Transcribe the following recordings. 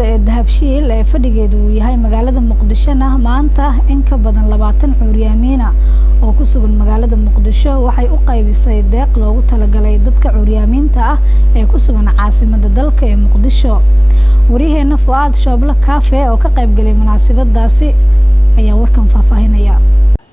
shirkadda ee dahabshiil ee fadhigeedu uu yahay magaalada Muqdisho maanta in ka badan 20 cuuryaamiin ah oo ku sugan magaalada Muqdisho waxay u qaybisay deeq loogu talagalay dadka cuuryaamiinta ah ee ku sugan caasimadda dalka ee Muqdisho. Wariyaheena Fuad Shoble Cafe oo ka qayb galay munaasabadaasi ayaa warkan faahfaahinaya.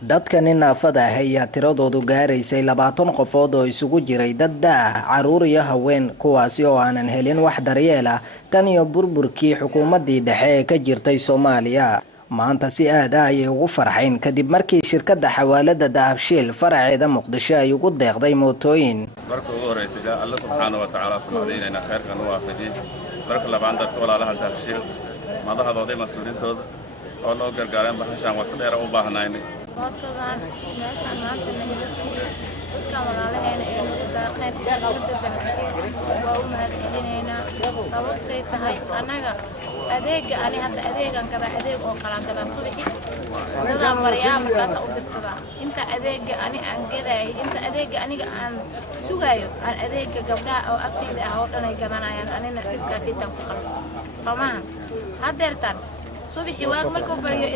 dadka naafada ah ayaa tiradoodu gaaraysay 20 qofood oo isugu jiray dad caruur iyo haween kuwaasi oo aanan helin wax daryeel ah tan iyo burburkii xukuumadii dhexe ee ka jirtay Soomaaliya. maanta si aad ah ayay ugu farxeen kadib markii shirkadda xawaalada Dahabshiil faraceeda Muqdisho ay ugu deeqday mootooyin. marka ugu horeysay Allah subhanahu wa ta'ala ku naadinayna khayrkan waafajin marka labaad dadka walaalaha Dahabshiil madaxdooda mas'uulintooda oo loo gargaareen bahashan waqti dheer u baahnaayn. وطبعاً meeshaan maanta naga siiyay dadka walaalaheena ee ugu daaqeen shirkadda Dahabshiil waa u mahadcelinaynaa sababtay tahay anaga adeega ani hadda adeegan kada adeeg oo kala gada subaxi dadaan bariyaa markaas u dirsadaa inta adeega ani aan gaday inta adeega aniga aan sugayo aan adeega gabdhaha oo agteyda ah oo dhan ay gadanayaan anina dhibkaas intaan ku qabo soomahan hadeertan صبحي واق مركو بريو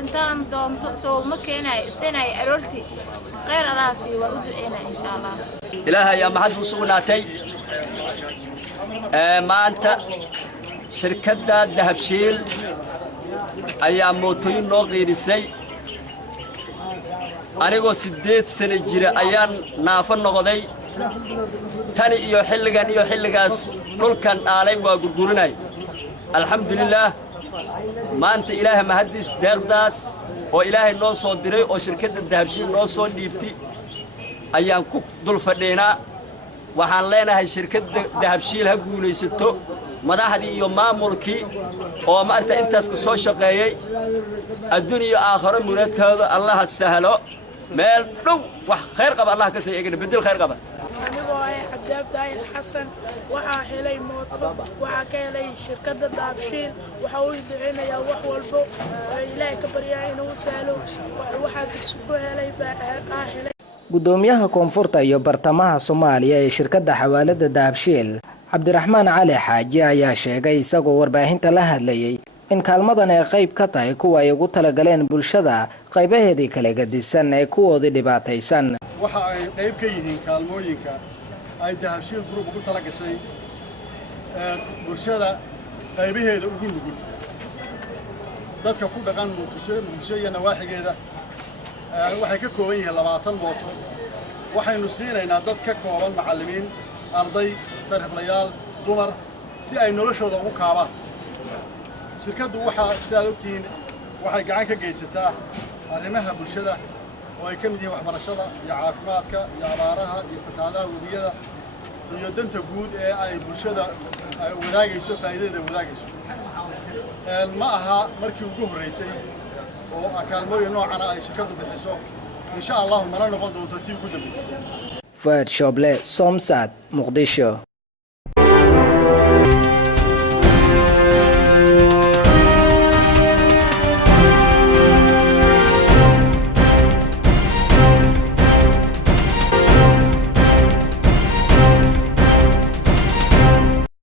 انتان دومتو سو مكيناي سيناي ارورتي غير راسي ودعينا ان شاء الله إلهي يا محد وسوناتي ما انت شركة دهبشيل ايام موتوين نو قيرسي انيغو 8 سنه جيره ايان نافن نقداي تاني iyo xilligaas dhulkan aalay waa gurgurinay alxamdulillah maanta ilaahay mahadis deeqdaas oo ilaahay noo soo diray oo shirkadda Dahabshiil noo soo dhiibtay ayaan ku dul fadheenaa waxaan leenahay shirkadda Dahabshiil ha guulaysato madaxdii iyo maamulkii oo maanta intaas ka soo shaqeeyay adduunyo aakhiro muradkooda Allah sahalo meel dhow wax khayr qaba Allah ka sayeegna bedel khayr qaba عبد دايل حسن وحا هلي موتو وحا كهلي شركة دهبشيل وحا ويدعينا يا وح والبو إلهي كبريا إنو سالو وحا كسكو هلي هلي gudoomiyaha koonfurta iyo bartamaha Soomaaliya ee shirkadda xawaalada Dahabshiil Cabdiraxmaan Cali Xaaji ayaa sheegay isagoo warbaahinta la hadlayay in kaalmadan ay qayb ka tahay kuwa ay ugu talagaleen bulshada qaybaheedii kala gadisan ee kuwoodii dhibaataysan. waxa ay qayb ka yihiin kaalmooyinka ay Dahabshiil group ugu talagashay bulshada qaybaheeda ugu nugul dadka ku dhaqan Muqdisho iyo nawaaxigeeda waxay ka kooban yihiin 20 mooto waxaynu siinaynaa dad ka kooban macallimiin arday sariflayaal dumar si ay noloshooda ugu kaabaan shirkaddu waxa sidaad ogtiin waxay gacan ka geysataa arrimaha bulshada oo ay ka mid yihiin waxbarashada iyo caafimaadka iyo abaaraha iyo fatahaadaha webiyada iyo danta guud ee ay bulshada ay wadaagayso faa'iidada wadaagayso ma aha markii ugu horeysay oo kaalmooyin noocan ah ay shirkaddu bixiso insha Allah mana noqon doonto tii ugu dambeysay. Fuad Shoble, Somsat, Muqdisho.